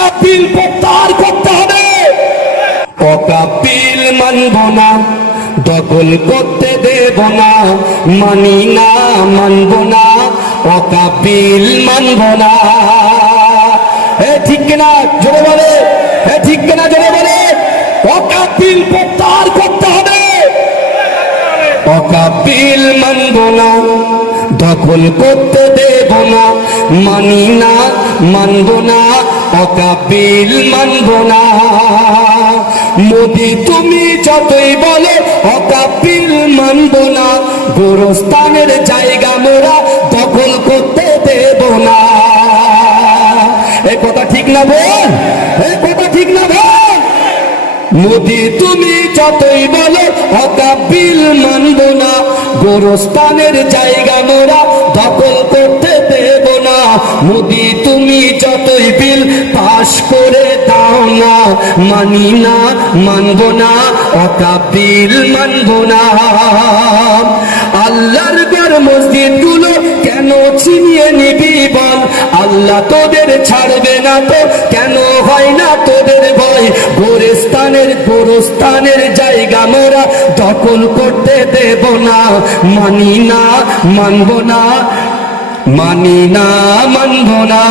অকাপিল প্রত্যাহার করতে হবে। অকাপিল মানব না, দখল করতে দেব না, মানি না, মানব না, অকাপিল মানব না। ঠিক কিনা জোরে বলে, ঠিক কিনা জোরে বলে। অকাপিল প্রত্যাহার করতে হবে। অকাপিল মানব না, দখল করতে দেব না, মানি না, মানব না, অকাপিল মানব না। মোদি তুমি যতই বলো অকাপিল মানব না, গোরস্থানের জায়গা মোরা দখল করতে দেব না। এ কথা ঠিক না বল, এ কথা ঠিক না বল। মোদি তুমি যতই বলো অকাপিল মানব না, গোরস্থানের জায়গা মোরা দখল করতে দেব না। মোদি তুমি যতই বিল পাশ করে দাও না, মানি না, মানব না, অকাপিল মানব না। আল্লাহর ঘর মসজিদ গুলো কেন ছিনিয়ে নিবি বল? আল্লাহ তোদের ছাড়বে না তো কেন হয় না তোদের ভয়? গোরস্থানের জায়গা মোরা দখল করতে দেব না, মানি না, মানব না, মানি না, মানব না,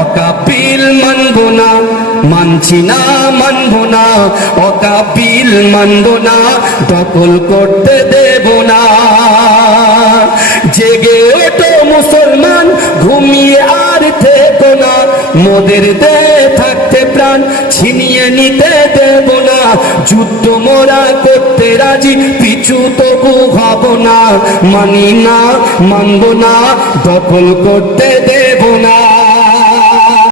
অকাপিল মানব না, মানছি না, মানব না, অকাপিল মানব না, দখল করতে দেব না। জেগে ওঠো মুসলমান, ঘুমিয়ে আর থেকো না, মোদের দেহে থাকতে প্রাণ ছিনিয়ে নিতে দেব না। যুদ্ধ মোরা করতে রাজি, পিছু তবু হব না, মানি না, মানব না, দখল করতে দেব না।